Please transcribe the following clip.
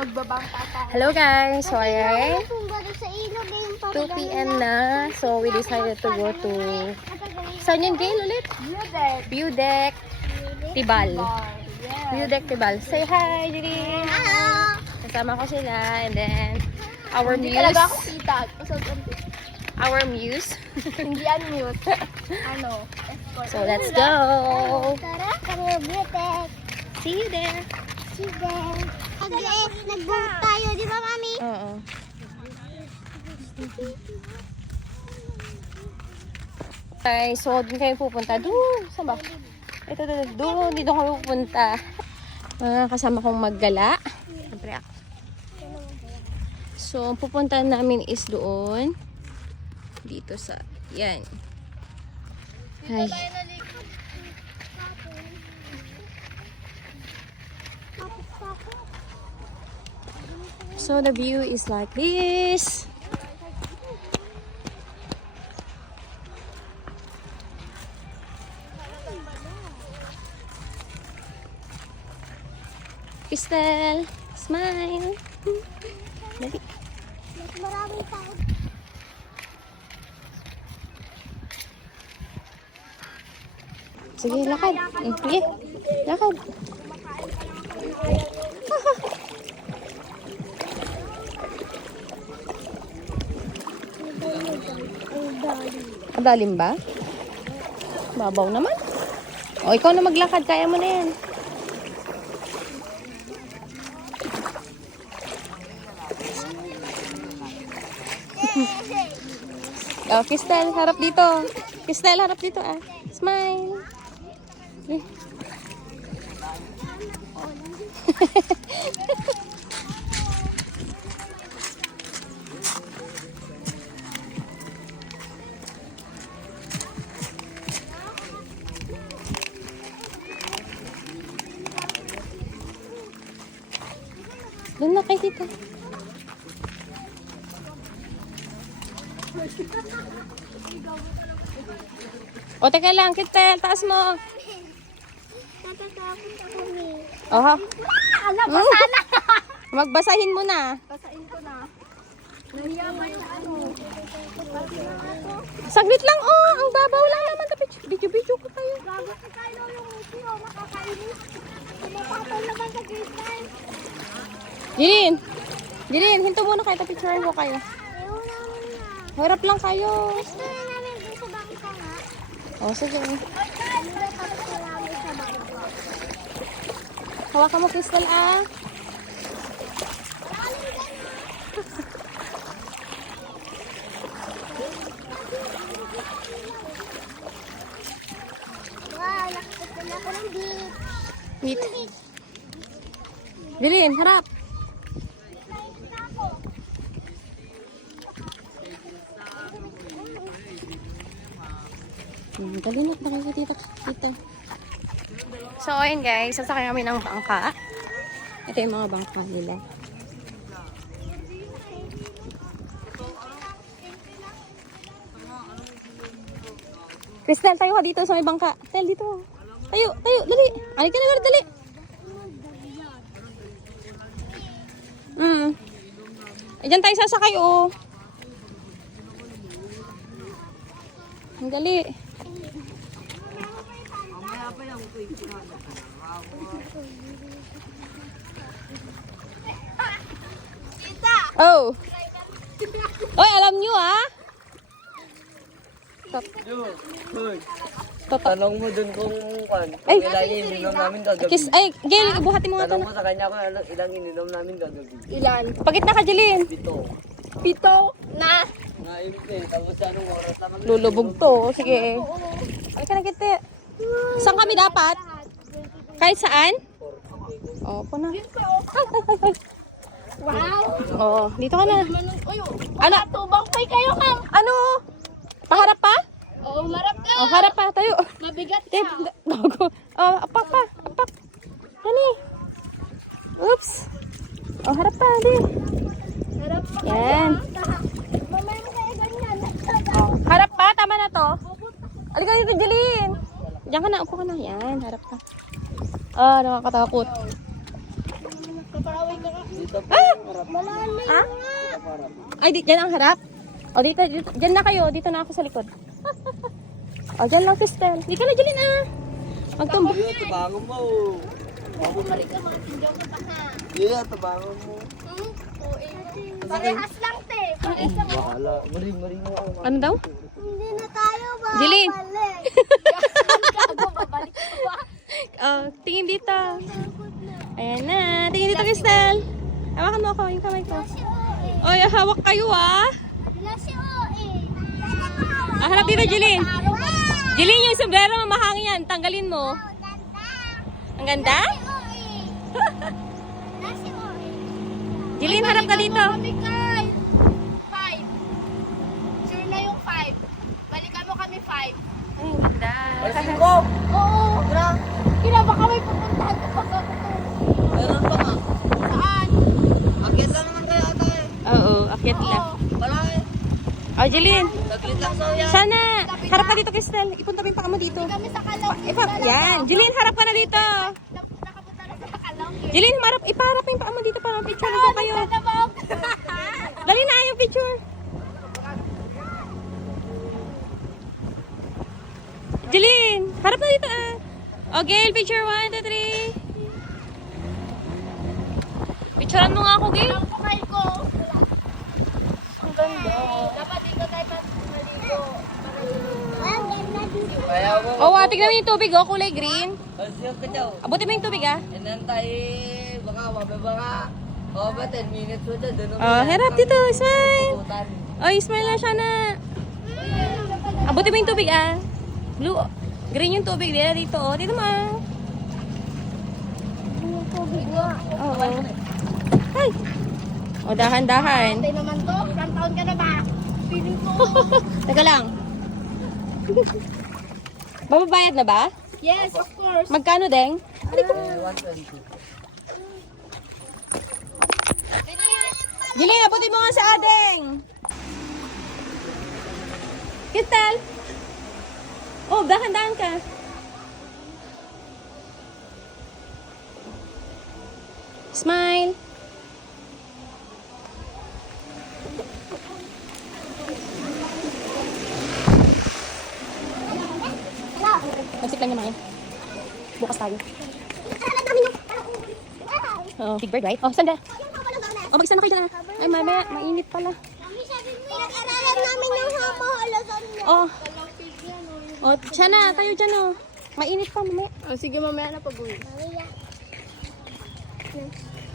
Magbabangka pa. Hello guys, so ayan, Sa ilog yung 2 p.m. na. So we decided to go to, saan yung gale ulit? View deck. View Deck, Tibal. Yes. View Deck, Tibal. Say hi, Julie. Hello. Kasama ko sila, and then our Hindi muse. talaga ako kita. Our muse. Hindi unmute. Ano? Escort. So let's go. Tara, kami view deck. See you there. See you there. Nag-boat tayo, di ba, Mami? Oo. Okay, so doon kayo pupunta. Doon, saan ba? Ito, doon, dito kami pupunta. Mga kasama kong maggala. Siyempre ako. So, ang pupunta namin is doon. Dito sa, yan. Ay. So, the view is like this. Crystal, smile. Dali. Mas maraming tao. Sige, lakad. Sige, lakad. Madalim ba? Babaw naman. O, ikaw na maglakad. Kaya mo na yan. Oh, Crystal, harap dito. Crystal, harap dito ah. Smile. Doon na kayo dito. O, teka lang, Kitel, taas mo. Natatakot ako, Mi. Oha. Alam, basa na. Magbasahin mo na. Basain ko na. Nahiyaman na ano. Pati na ako. Saglit lang, oh. Ang babaw lang naman. Video ko kayo. Gago si Kylo yung ngiti, oh. Nakakainis. Tumapatol naman sa gate. Jilin. Jilin, hinto muna kayo. Picturean ko kayo. Ayaw namin na. Harap lang kayo. Gusto na namin dito sa bangka nga. O, sige. Nilapag ko namin sa bangka. Hawakan mo, Crystal, ah. Wow, nakapagod na ako ng beach. Wait. Jilin, harap. Galinat na kayo dito. So, ayun guys. Sasakay kami ng bangka. Ito yung mga bangka nila. Crystal, tayo ka dito sa may bangka. Tel, dito. Tayo, dali. Alik ka na, dali. Diyan tayo sasakay, oh. Ang dali. Oh. Oy, alam nyo ah. Tanong mo dun kung Ay. ilang ininom namin kagabi. Kiss, ay, Gail, buhatin mo nga Tanong ito. mo sa kanya kung ilang ininom namin kagabi. Ilan? Pagit na ka, Jilin. Dito. Pito na. Naimit eh. Tapos anong oras naman? Lulubog to. Sige. Ay, ka na kita. Saan kami dapat? Kahit saan? Oo, po na. Ay. Wow. Oo, dito ka na. Ano? Tubang pay kayo, ma'am. Ano? Paharap pa? Oo, marap ka. Oh, harap pa. Tayo. Mabigat Dave, ka. bago. Oh, apak pa. Apak. Dali. Oops. Oh, harap pa. Dave. Harap pa. Yan. Mamaya mo kaya ganyan. Oh, harap pa. Tama na to. Alika dito, Jeline. Diyan ka na. Upo ka na. Yan. Harap ka. Ah, nakakatakot. Kapaway ka ka. Dito po. Ah! Malalim Ha? nga. Ay, dyan ang harap. O, dito, dyan na kayo. Dito na ako sa likod. O, dyan lang, Crystal. Hindi ka na, Jeline, ah. Magtumbo. Iya, tabangan mo. Bumalik ka mga tindaw ko pa ha. Iya, tabangan mo. Parehas lang, te. Parehas lang. Bahala. Maring mo. Ano daw? Hindi na tayo ba? Jeline. Gago, babalik ko ba? Oh, tingin dito. Ayan na. Tingin dito, Crystal. Hawakan mo ako, yung kamay ko. Si OA. Oy, hawak kayo, ah. Wala si OA. Ah, harap dito, Jeline. Jeline, yung sombrero mo, mahangin yan. Tanggalin mo. Ang ganda? Wala si OA. Jeline, harap ka dito. Kami kay 5. Sure na yung 5. Balikan mo kami 5. Ang ganda. Oo. Kina baka may pupuntahan ka pag ako to. Meron pa nga. Saan? Akyat lang naman kayo ata eh. Oo, akyat lang. Wala eh. Oh, Jeline. Saglit lang sa yan. Sana, harap ka dito, Crystal. Ipunta mo yung paa mo dito. Kami sa Kalaw. Yan. Jeline, harap ka na dito. Nakapunta na sa Kalaw. Jeline, ipaharap yung paa mo dito para picture ko kayo. Dali na yung picture. Jeline, harap na dito ah. Okay, picture 1, 2, 3. Picturean mo nga ako, Gail. Ang kamay ko. Ang ganda. Dapat dito tayo maligo. Ang ganda dito. Kaya mo. Oh, tignan mo yung tubig, oh, kulay green. Asiyap ka daw. Abutin mo yung tubig, ah. Inantay, baka mababa. O ba, 10 minutes mo dyan. Doon Oh, harap dito, smile. Tutan. Oh, smile na siya na. Abutin mo yung tubig, ah. Blue, green yung tubig nila dito, oh. Dito mo, ah. Yung tubig nga. Oo. Ay. O, dahan-dahan. Tay naman to. Ilang taon ka na ba? Feeling ko. Teka lang. Bababayad na ba? Yes, of course. Magkano, Deng? 120. Jeline, abutin mo nga sa adeng. Crystal. Oh, dahan-dahan ka. Smile. Magsik lang naman. Bukas tayo. Oh, big bird, right? Oh, sanda. Oh, mag-isa na kayo dyan. Ay, mamaya, mainit pala. Mami, sabi mo nag-aralan namin yung hamahalasan niya. Oh. Oh, siya na, tayo dyan, oh. Mainit pa, mamaya. Oh, sige, mamaya na pag-uwi.